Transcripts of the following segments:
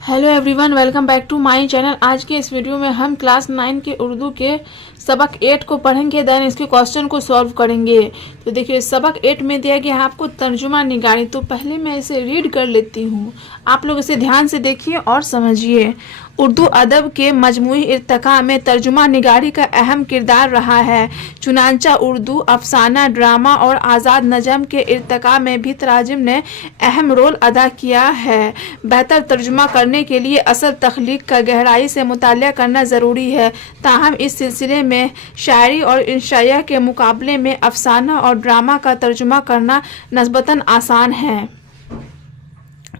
Hello everyone, welcome back to my channel. आज के इस वीडियो में हम क्लास 9 के उर्दू के सबक 8 को पढ़ेंगे, देन इसके क्वेश्चन को सॉल्व करेंगे। तो देखिए, सबक 8 में दिया गया है आपको तर्जुमा निगारी। तो पहले मैं इसे रीड कर लेती हूँ, आप लोग इसे ध्यान से देखिए और समझिए। उर्दू अदब के मजमूई इर्तिका में तर्जुमा निगारी का अहम किरदार रहा है। चुनांचा उर्दू अफसाना, ड्रामा और आज़ाद नज़म के इर्तिका में भी तराजिम ने अहम रोल अदा किया है। बेहतर तर्जुमा करने के लिए असल तख्लीक का गहराई से मुतालिया करना ज़रूरी है। ताहम इस सिलसिले में शायरी और इंशाइया के मुकाबले में अफसाना और ड्रामा का तर्जुमा करना नस्बतन आसान है।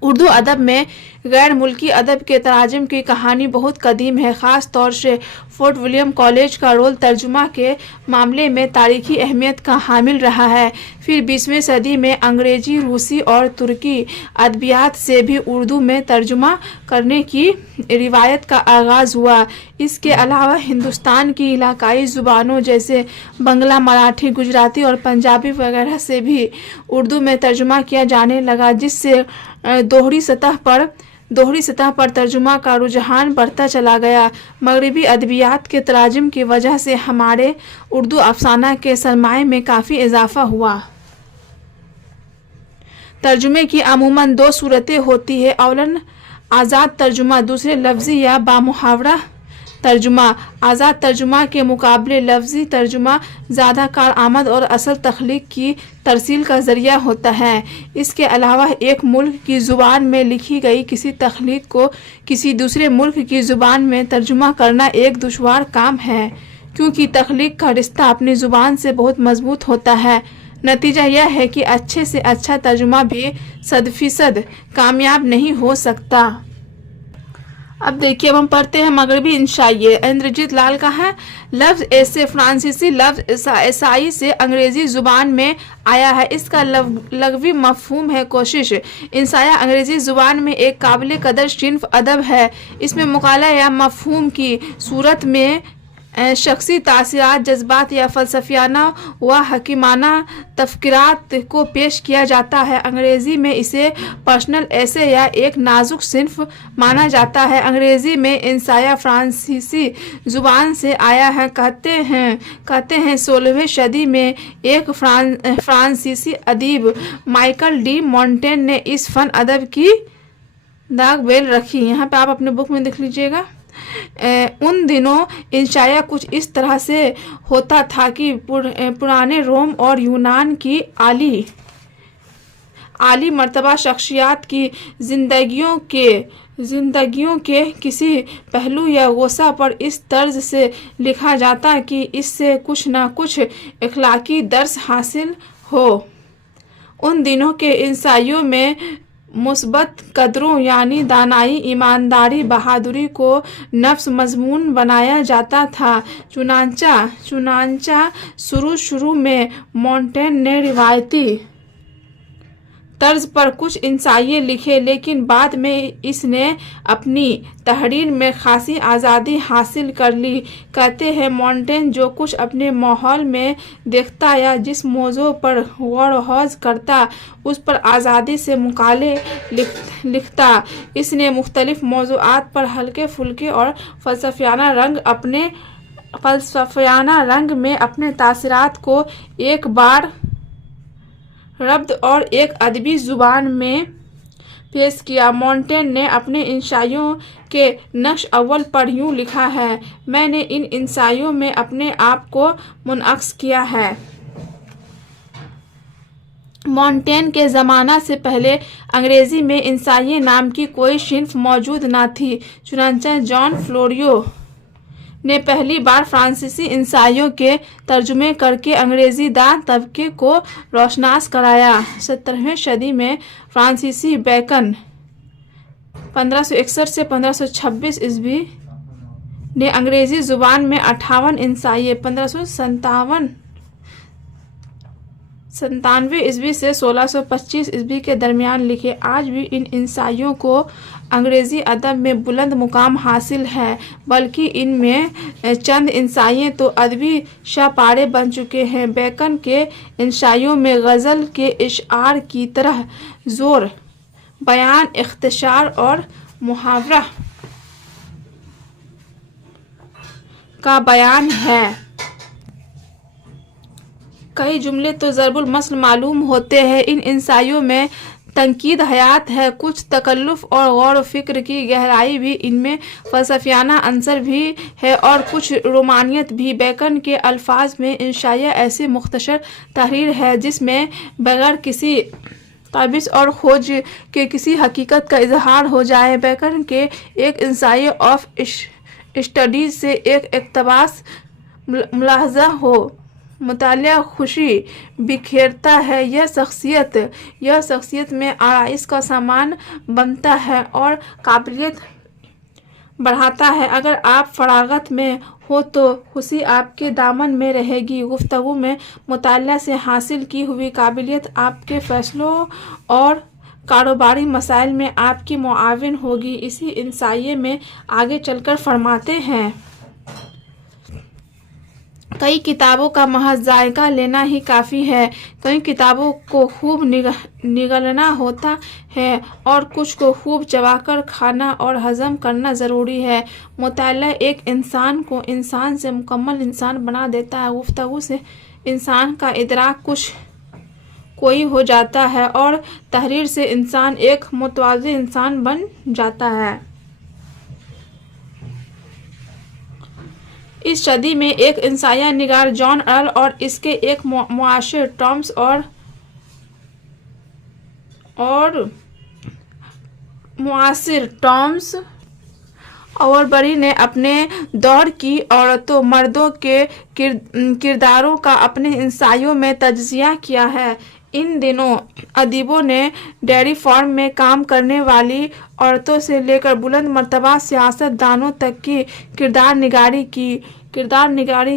उर्दू अदब में गैर मुल्की अदब के तराजिम की कहानी बहुत कदीम है। ख़ास तौर से फोर्ट विलियम कॉलेज का रोल तर्जुमा के मामले में तारीखी अहमियत का हामिल रहा है। फिर 20वीं सदी में अंग्रेज़ी, रूसी और तुर्की अदबियात से भी उर्दू में तर्जुमा करने की रिवायत का आगाज़ हुआ। इसके अलावा हिंदुस्तान की इलाकाई ज़ुबानों जैसे बंगला, मराठी, गुजराती और पंजाबी वगैरह से भी उर्दू में तर्जुमा किया जाने लगा, जिससे दोहरी सतह पर तर्जुमा का रुझान बढ़ता चला गया। मगरबी अदबियात के तराजिम की वजह से हमारे उर्दू अफसाना के सरमाए में काफ़ी इजाफा हुआ। तर्जुमे की अमूमन दो सूरतें होती है, अवलन आज़ाद तर्जुमा, दूसरे लफ्ज़ी या बामुहावरा तर्जुमा। आज़ाद तर्जुमा के मुकाबले लफ्ज़ी तर्जुमा ज़्यादा कारआमद और असल तख्लीक की तरसील का ज़रिया होता है। इसके अलावा एक मुल्क की ज़ुबान में लिखी गई किसी तख्लीक को किसी दूसरे मुल्क की ज़ुबान में तर्जुमा करना एक दुश्वार काम है, क्योंकि तख्लीक का रिश्ता अपनी ज़ुबान से बहुत मजबूत होता है। नतीजा यह है कि अच्छे से अच्छा तर्जुमा भी 100% कामयाब नहीं हो सकता। अब देखिए, अब हम पढ़ते हैं मगरबी इंशाइये। इंद्रजीत लाल का है। लफ्ज़ ऐसे फ्रांसीसी लफ्ज़ ईसाई से अंग्रेज़ी ज़ुबान में आया है। इसका लग़वी मफ़हूम है कोशिश। इंसाया अंग्रेज़ी ज़ुबान में एक काबिल कदर सिन्फ़ अदब है। इसमें मुकाला या मफ़हूम की सूरत में शख्सी तासीरात, जज्बात या फ़लसफ़ियाना व हकीमाना तफ़क्कुरात को पेश किया जाता है। अंग्रेज़ी में इसे पर्सनल ऐसे या एक नाजुक सिन्फ़ माना जाता है। अंग्रेज़ी में इंसाया फ्रांसीसी ज़ुबान से आया है। कहते हैं 16वीं सदी में एक फ्रांसीसी अदीब माइकल डी मोंटेन ने इस फ़न अदब की दाग बेल रखी। यहाँ पे आप अपने बुक में देख लीजिएगा। उन दिनों इंशाया कुछ इस तरह से होता था कि पुराने रोम और यूनान की आली मर्तबा शख्सियात की जिंदगियों के किसी पहलू या गोसा पर इस तर्ज से लिखा जाता कि इससे कुछ ना कुछ इखलाकी दर्स हासिल हो। उन दिनों के इंसाइयों में मुस्बत कदरों यानी दानाई, ईमानदारी, बहादुरी को नफ्स मजमून बनाया जाता था। चुनांचा शुरू में मोंटेन ने रिवायती तर्ज पर कुछ इंसाइये लिखे, लेकिन बाद में इसने अपनी तहरीर में खासी आज़ादी हासिल कर ली। कहते हैं मोंटेन जो कुछ अपने माहौल में देखता या जिस मौजू पर गौर-व-ख़ौज़ करता उस पर आज़ादी से मकाले लिखता। इसने मुख्तलिफ मौज़ूआत पर हल्के फुल्के और फ़लसफ़ियाना रंग में अपने तासीरात को एक बार रब्द और एक अदबी ज़ुबान में पेश किया। मोंटेन ने अपने इंशाइयों के नक्श अव्वल पर यूँ लिखा है, मैंने इन इंशाइयों में अपने आप को मुनअक्स किया है। मोंटेन के ज़माना से पहले अंग्रेज़ी में इंसाइये नाम की कोई सिन्फ़ मौजूद न थी। चुनांचा जॉन फ्लोरियो ने पहली बार फ्रांसीसी इंसाइयों के तर्जुमे करके अंग्रेज़ी दान तबके को रोशनास कराया। 17वीं सदी में फ्रांसीसी बेकन 1561 से 1526 ईस्वी ने अंग्रेज़ी ज़ुबान में 58 इंसाइये 1597 ईस्वी से 1625 ईस्वी के दरमियान लिखे। आज भी इन इंसाइयों को अंग्रेज़ी अदब में बुलंद मुकाम हासिल है, बल्कि इनमें चंद इंसाइये तो अदबी शाहपारे बन चुके हैं। बेकन के इंसाइयों में गज़ल के इशआर की तरह ज़ोर, बयान, इख्तिसार और मुहावरा का बयान है। कई जुमले तो ज़रबुल मसल मालूम होते हैं, इन इंसाइयों में तनकीद हयात है, कुछ तकल्लुफ़ और गौर व फिक्र की गहराई भी इनमें, फ़लसफ़ियाना अंसर भी है और कुछ रोमानियत भी। बैकन के अल्फाज में इंशाइया ऐसी मुख्तसर तहरीर है जिसमें बगैर किसी तबिस और खोज के किसी हकीकत का इजहार हो जाए। बैकन के एक इंसाइया ऑफ स्टडीज़ से एक इक़्तिबास मुलाहज़ा हो, मुतालिया खुशी बिखेरता है, यह शख्सियत में आराइश का सामान बनता है और काबिलियत बढ़ाता है। अगर आप फरागत में हो तो खुशी आपके दामन में रहेगी। गुफ्तगू में मुतालिया से हासिल की हुई काबिलियत आपके फैसलों और कारोबारी मसाइल में आपकी मुआविन होगी। इसी इंसाइये में आगे चलकर फरमाते हैं, कई किताबों का महज जायका लेना ही काफ़ी है, कई किताबों को खूब निगलना होता है और कुछ को खूब चबाकर खाना और हज़म करना ज़रूरी है। मुतालिया एक इंसान को इंसान से मुकम्मल इंसान बना देता है। गुफ्तगू से इंसान का इदराक कोई हो जाता है और तहरीर से इंसान एक मुतवाज़ी इंसान बन जाता है। इस सदी में एक इंसाइया निगार जॉन अर्ल और इसके एक मुआशिर टॉम्स और बरी ने अपने दौर की औरतों मर्दों के किरदारों का अपने इंसाइयों में तज्ज़िया किया है। इन दिनों अदीबों ने डेयरी फार्म में काम करने वाली औरतों से लेकर बुलंद मर्तबा सियासतदानों तक की किरदार निगारी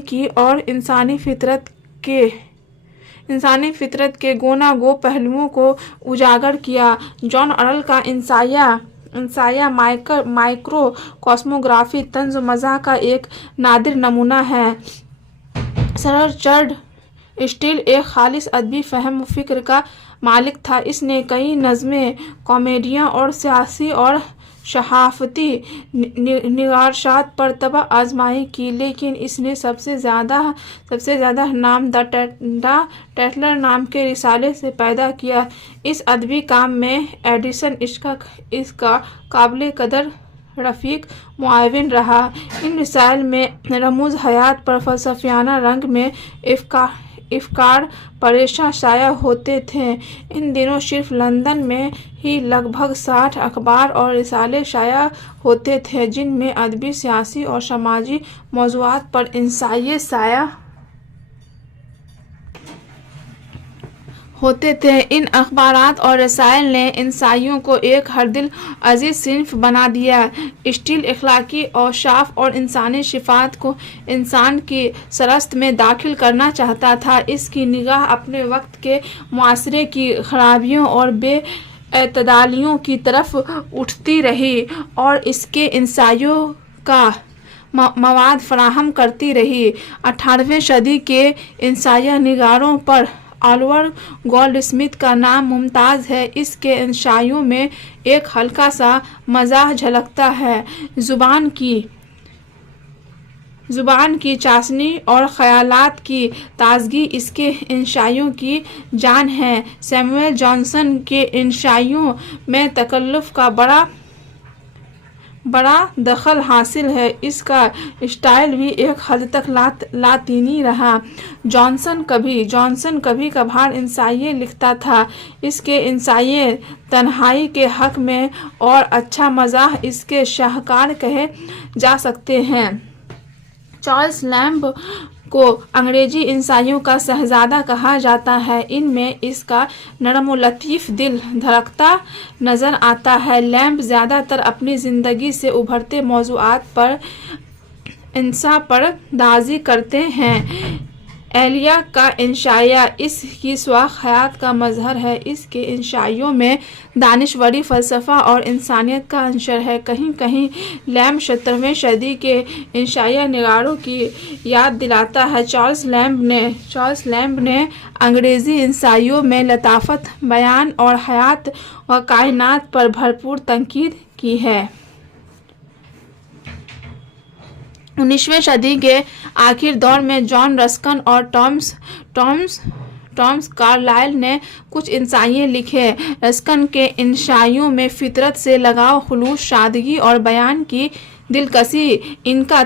की और इंसानी फितरत के गोना-गो पहलुओं को उजागर किया। जॉन अर्ल का इंसाइया माइक्रो कॉस्मोग्राफी तंज़ मज़ाह का एक नादिर नमूना है। सर चर्ड स्टील एक खालिस अदबी फ़हम व फ़िक्र का मालिक था। इसने कई नज़में, कॉमेडियाँ और सियासी और सहाफ़ती निगारशात पर तबा आज़माई की, लेकिन इसने सबसे ज़्यादा नाम द टैटलर नाम के रिसाले से पैदा किया। इस अदबी काम में एडिसन इसका काबिल कदर रफ़ीक मुआविन रहा। इन रिसाल में रमूज़ हयात पर फ़लसफ़ियाना रंग में इफ़कार परेशा शाया होते थे। इन दिनों सिर्फ लंदन में ही लगभग 60 अखबार और रिसाले शाया होते थे जिनमें अदबी, सियासी और समाजी मौज़ूआत पर इंसाइये शाया होते थे। इन अखबारात और रसायल ने इंसाइयों को एक हरदिल अजीज सिन्फ बना दिया। स्टील अखलाकी औशाफ और इंसानी सिफात को इंसान की सरस्त में दाखिल करना चाहता था। इसकी निगाह अपने वक्त के मुआशरे की खराबियों और बेअतदालियों की तरफ उठती रही और इसके इंसाइयों का मवाद फराहम करती रही। 18वीं सदी के इंसाइया निगारों पर ऑलिवर गोल्डस्मिथ का नाम मुमताज़ है। इसके इंशाइयों में एक हल्का सा मज़ाह झलकता है। ज़ुबान की चाशनी और ख़यालात की ताज़गी इसके इंशाइयों की जान है। सैमुअल जॉनसन के इंशाइयों में तकल्लुफ़ का बड़ा दखल हासिल है। इसका स्टाइल भी एक हद तक लातीनी रहा। जॉनसन कभी कभार इंसाइये लिखता था। इसके इंसाइये तन्हाई के हक़ में और अच्छा मज़ाह इसके शाहकार कहे जा सकते हैं। चार्ल्स लैम्ब को अंग्रेजी इंसाइयों का शहजादा कहा जाता है। इनमें इसका नरम व लतीफ़ दिल धड़कता नज़र आता है। लैम्ब ज़्यादातर अपनी ज़िंदगी से उभरते मौज़ूआत पर इंसा परदाज़ी करते हैं। एलिया का इंशाइया इसकी स्वाख हयात का मज़हर है। इसके इंशाइयों में दानिशवरी, फ़लसफ़ा और इंसानियत का अंशर है। कहीं कहीं लैम्ब 17वीं सदी के इंशाइया निगारों की याद दिलाता है। चार्ल्स लैम्ब ने अंग्रेज़ी इंसाइयों में लताफ़त, बयान और हयात व कायनात पर भरपूर तनकीद की है। 19वीं सदी के आखिर दौर में जॉन रस्किन और टॉमस कार्लाइल ने कुछ इंसाइयाँ लिखे। रस्किन के इंसाइयों में फितरत से लगाव, खुलूस, सादगी और बयान की दिलकशी इनका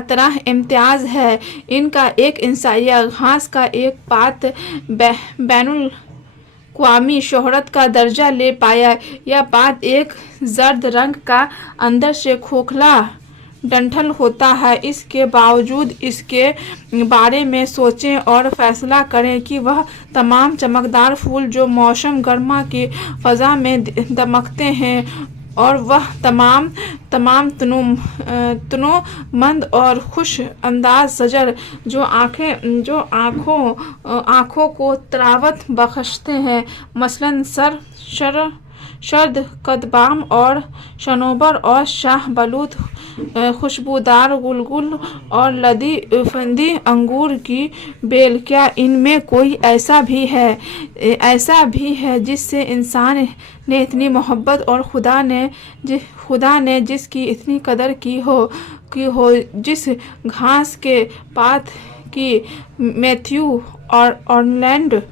तरह इम्तियाज है। इनका एक इंसाइया घास का एक पात बैनुल क़वामी शोहरत का दर्जा ले पाया। यह पात एक जर्द रंग का, अंदर से खोखला डंठल होता है। इसके बावजूद इसके बारे में सोचें और फैसला करें कि वह तमाम चमकदार फूल जो मौसम गर्मा की फ़ज़ा में दमकते हैं और वह तमाम तनोमंद और खुश अंदाज शजर जो आँखों को तरावत बख्शते हैं, मसलन शरद कदबाम और शनोबर और शाह बलूत, खुशबूदार गुलगुल और लदी फंदी अंगूर की बेल, क्या इनमें कोई ऐसा भी है जिससे इंसान ने इतनी मोहब्बत और खुदा ने जिसकी इतनी कदर की हो, जिस घास के पात की मैथ्यू और ऑरलैंड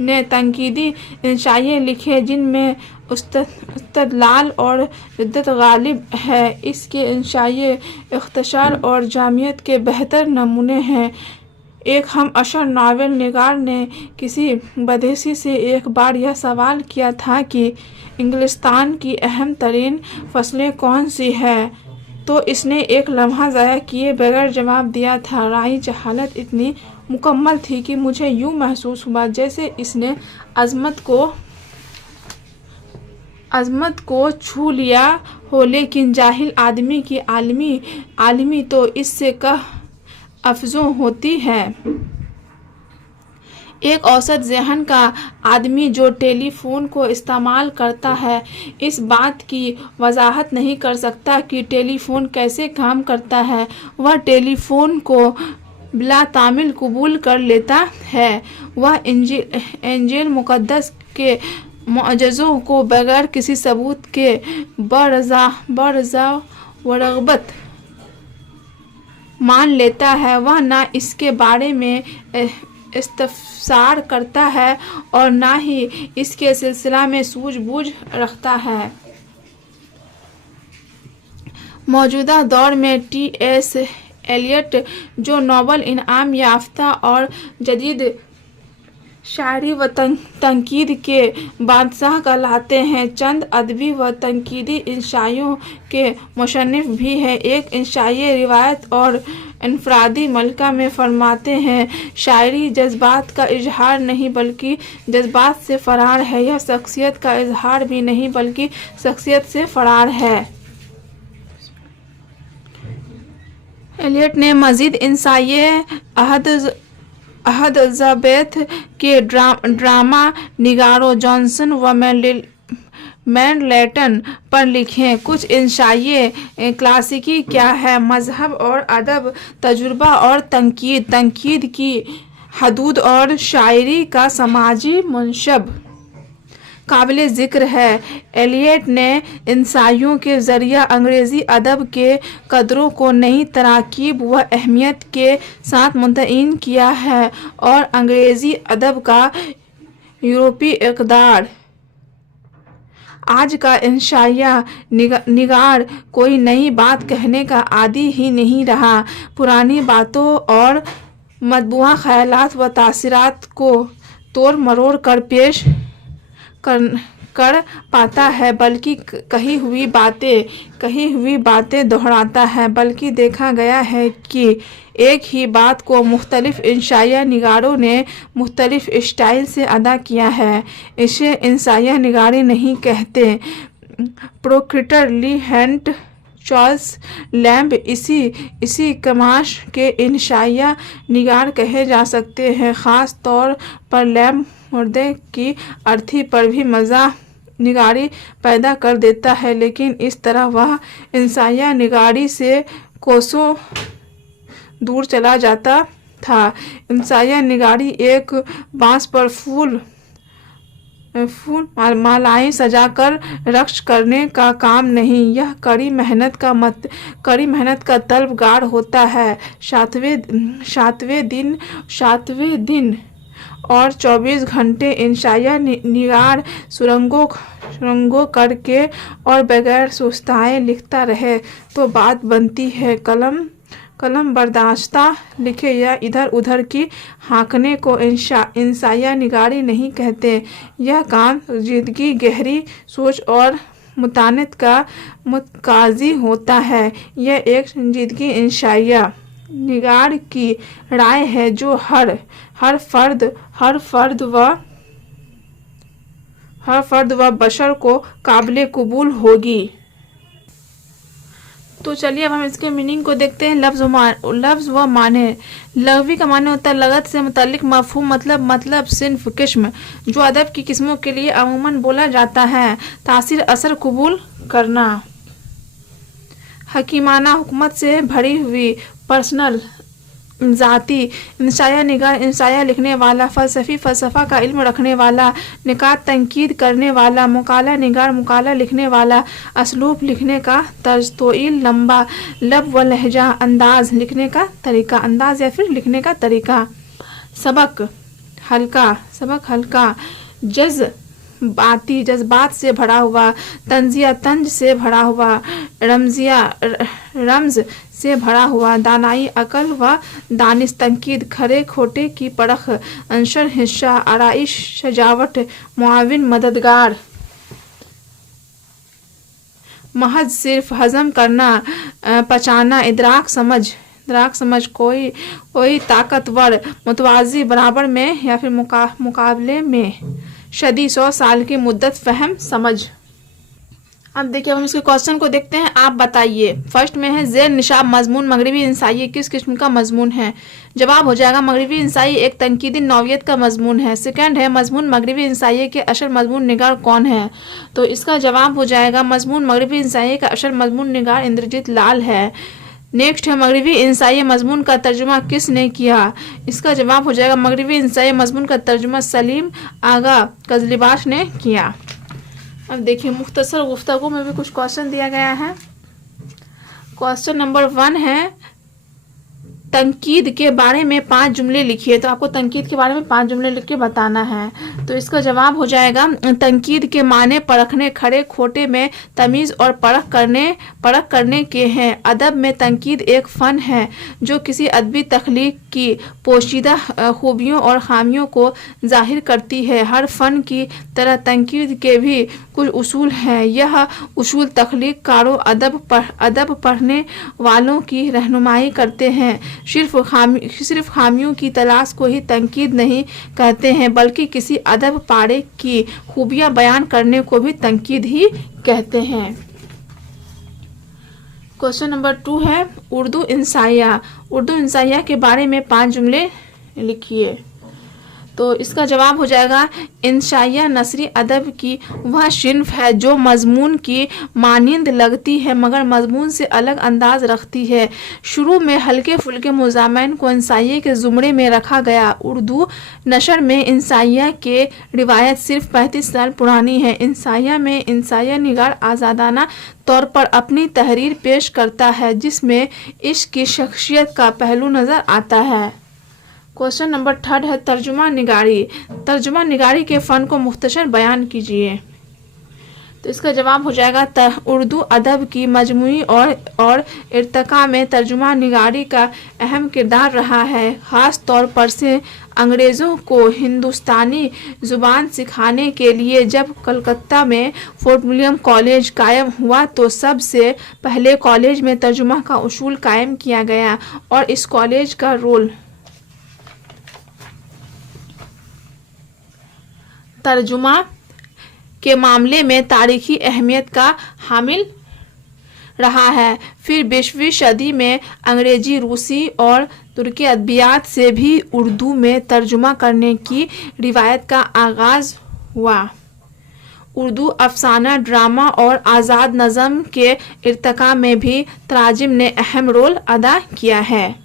ने तंकीदी इंशाइयाँ लिखे जिनमें इस्तदलाल और इद्दत गालिब है। इसके इंशाइयाँ इख्तिसार और जामियत के बेहतर नमूने हैं। एक हम अशर नावल निगार ने किसी बदेसी से एक बार यह सवाल किया था कि इंग्लिस्तान की अहम तरीन फसलें कौन सी है, तो इसने एक लम्हा ज़ाया किए बगैर जवाब दिया था। राई जहालत इतनी मुकम्मल थी कि मुझे यूँ महसूस हुआ जैसे इसने अज़मत को छू लिया हो, लेकिन जाहिल आदमी की आलिमी तो इससे कह अफज़ों होती है। एक औसत ज़हन का आदमी जो टेलीफोन को इस्तेमाल करता है, इस बात की वजाहत नहीं कर सकता कि टेलीफोन कैसे काम करता है। वह टेलीफोन को बिला तामिल कबूल कर लेता है। वह इंजील मुक़द्दस के मुअज़्ज़ों को बगैर किसी सबूत के बरज़ा व रग़बत मान लेता है। वह ना इसके बारे में इस्तफसार करता है और ना ही इसके सिलसिला में सूझबूझ रखता है। मौजूदा दौर में टी.एस. एलियट, जो नोबल इनाम याफ्ता और जदीद शायरी व तनकीद के बादशाह कहलाते हैं, चंद अदबी व तनकीदी इंशाइयों के मुसन्निफ़ भी हैं। एक इंशाई रिवायत और इनफरादी मलका में फरमाते हैं, शायरी जज्बात का इजहार नहीं बल्कि जज्बात से फ़रार है। यह शख्सियत का इजहार भी नहीं बल्कि शख्सियत से फ़रार है। एलियट ने मज़ीद इंसाइये अहद-ज़-बैत के ड्रामा निगारों जॉनसन व मैनलेटन पर लिखे। कुछ इंशाइये क्लासिकी क्या है, मजहब और अदब, तजुर्बा और तनकीद की हदूद और शायरी का समाजी मुनशब काबिल ज़िक्र है। एलियट ने इंसाइयों के ज़रिया अंग्रेज़ी अदब के कदरों को नई तराकीब व अहमियत के साथ मुतय्यन किया है और अंग्रेज़ी अदब का यूरोपी इक़दार। आज का इंशाइया निगार कोई नई बात कहने का आदी ही नहीं रहा। पुरानी बातों और मतबूआ ख़यालात व तासीरात को तोड़ मरोड़ कर पेश कर पाता है, बल्कि कही हुई बातें दोहराता है। बल्कि देखा गया है कि एक ही बात को मुख्तलिफ इंशाइया निगारों ने मुख्तलिफ स्टाइल से अदा किया है। इसे इंसाइया निगारी नहीं कहते। प्रोक्रिटर ली हैंट, चार्ल्स लैम्ब इसी कमाश के इंशाइया निगार कहे जा सकते हैं। ख़ास तौर पर लैम्ब मुर्दे की अर्थी पर भी मज़ा निगारी पैदा कर देता है, लेकिन इस तरह वह इंसाइया निगारी से कोसों दूर चला जाता था। इंसाइया निगारी एक बांस पर फूल फूल मालाएं सजाकर रक्ष करने का काम नहीं, यह कड़ी मेहनत का तलबगार होता है। सातवें दिन और 24 घंटे इंसाया निगार सुरंगों करके और बगैर सुस्ताए लिखता रहे तो बात बनती है। कलम बर्दाश्ता लिखे या इधर उधर की हाँकने को इंसाया निगारी नहीं कहते। यह काम जिंदगी गहरी सोच और मुतानत का मुतकाजी होता है। यह एक जिंदगी इंसाया निगार की राय है जो हर फर्द व बशर को काबिल कबूल होगी। तो चलिए अब हम इसके मीनिंग को देखते हैं। लफ्ज़ व माने। लग़वी का माने होता है लगत से मुतल्लिक, मफ़हूम मतलब सिन्फ किस्म, जो अदब की किस्मों के लिए अमूमन बोला जाता है। तासीर असर कबूल करना। हकीमाना हुकमत से भरी हुई, पर्सनल ज़ाती। इंसाया निगार इंसाया लिखने वाला, फ़लसफ़ी फ़लसफ़ा का इल्म रखने वाला, निकात तनकीद करने वाला, मुकाला निगार मुकाला लिखने वाला, असलूब लिखने का तर्ज, तोइल लंबा, लब व लहजा अंदाज लिखने का तरीका, अंदाज या फिर लिखने का तरीका। सबक हल्का, जज्बात से भरा हुआ, तंजिया तंज से भरा हुआ, रमज से भरा हुआ, दानाई अकल व दानिश, तंकीद खरे खोटे की परख, अंशर हिस्सा, आराइश सजावट, मुआविन मददगार। महज सिर्फ हजम करना, पचाना, इदराक समझ कोई ताकतवर, मुतवाज़ी बराबर में या फिर मुकाबले में, शदी 100 साल की मुद्दत, फहम समझ। अब देखिए हम इसके क्वेश्चन को देखते हैं। आप बताइए। फर्स्ट में है ज़ेर निशाब मजमून मगरिबी इंसाई किस किस्म का मजमून है। जवाब हो जाएगा मगरिबी इंसाई एक तनकीदी नौवियत का मजमून है। सेकंड है मजमून मगरिबी इंसाई के अशर मजमून निगार कौन है। तो इसका जवाब हो जाएगा मजमून मगरिबी इंसाई का अशर मजमून निगार इंद्रजीत लाल है। नेक्स्ट है मगरिबी इंसाई मजमून का तर्जुमा किसने किया। इसका जवाब हो जाएगा मगरिबी इंसाई मजमून का तर्जुमा सलीम आगा कजलीबाश ने किया। अब देखिए मुख्तसर गुफ्तगू में भी कुछ क्वेश्चन दिया गया है। क्वेश्चन नंबर 1 है तनकीद के बारे में 5 जुमले लिखिए। तो आपको तनकीद के बारे में 5 जुमले लिख के बताना है। तो इसका जवाब हो जाएगा तनकीद के माने परखने, खरे खोटे में तमीज़ और परख करने के हैं। अदब में तनकीद एक फ़न है जो किसी अदबी तख्लीक की पोशीदा खूबियों और खामियों को ज़ाहिर करती है। हर फ़न की तरह तनकीद के भी कुछ उसूल हैं। यह उसूल तख्लीक कारों, अदब पढ़ने वालों की रहनुमाई करते हैं। सिर्फ खामियों की तलाश को ही तनकीद नहीं कहते हैं, बल्कि किसी अदब पारे की खूबियां बयान करने को भी तनकीद ही कहते हैं। क्वेश्चन नंबर 2 है उर्दू इंसाइया के बारे में 5 जुमले लिखिए। तो इसका जवाब हो जाएगा इंशाइया नसरी अदब की वह शिन्फ है जो मजमून की मानिंद लगती है मगर मजमून से अलग अंदाज रखती है। शुरू में हल्के फुल्के मुज़ामैन को इंसाइया के ज़ुमरे में रखा गया। उर्दू नशर में इंसाइया के रिवायत सिर्फ 35 साल पुरानी है। इंसाइया में इंसाइया निगार आज़ादाना तौर पर अपनी तहरीर पेश करता है जिसमें इश्क की शख्सियत का पहलू नज़र आता है। क्वेश्चन नंबर 3 है तर्जुमा निगारी के फ़न को मुख्तसर बयान कीजिए। तो इसका जवाब हो जाएगा उर्दू अदब की मजमूई और इर्तका में तर्जुमा निगारी का अहम किरदार रहा है। ख़ास तौर पर से अंग्रेज़ों को हिंदुस्तानी ज़ुबान सिखाने के लिए जब कलकत्ता में फोर्ट विलियम कॉलेज कायम हुआ तो सबसे पहले कॉलेज में तर्जुमा का उसूल कायम किया गया और इस कॉलेज का रोल तर्जुमा के मामले में तारीखी अहमियत का हामिल रहा है। फिर 20वीं सदी में अंग्रेजी, रूसी और तुर्की अदबियात से भी उर्दू में तर्जुमा करने की रिवायत का आगाज़ हुआ। उर्दू अफसाना, ड्रामा और आज़ाद नज़म के इर्तका में भी तराजिम ने अहम रोल अदा किया है।